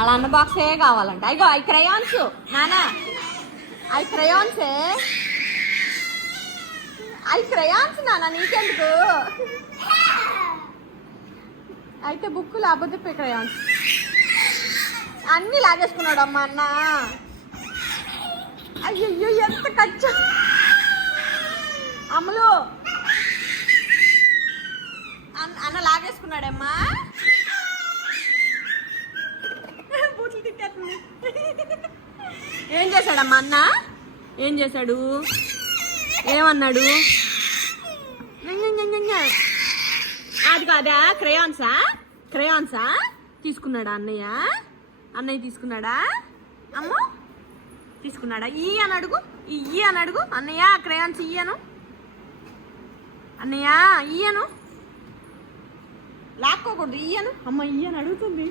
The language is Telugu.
అలా అన్న బాక్సే కావాలంట. అయ్యో ఐ క్రయాన్స్ నానా, ఐ క్రయాన్సే, ఐ క్రయాన్స్ నానా నీకెందుకు. అయితే బుక్ లేకపోతే క్రయాన్స్ అన్నీ లాగేసుకున్నాడు అమ్మ అన్న. అయ్యో ఎంత ఖర్చు అమ్మలు. అన్న లాగేసుకున్నాడమ్మా. బూట్లు తిట్టేస్తుంది. ఏం చేశాడమ్మా అన్న, ఏం చేశాడు, ఏమన్నాడు. అది కాదా క్రయాన్సా, క్రయాన్సా తీసుకున్నాడా అన్నయ్య, అన్నయ్య తీసుకున్నాడా అమ్మ, తీసుకున్నాడా. ఈ అని అడుగు, ఇయ్యి అని అడుగు. అన్నయ్య క్రయాన్స్ ఇయ్యను, అన్నయ్య ఇయ్యను, లాక్కోకూడదు, ఇయ్యను అమ్మ ఇయ్యను అడుగుతుంది.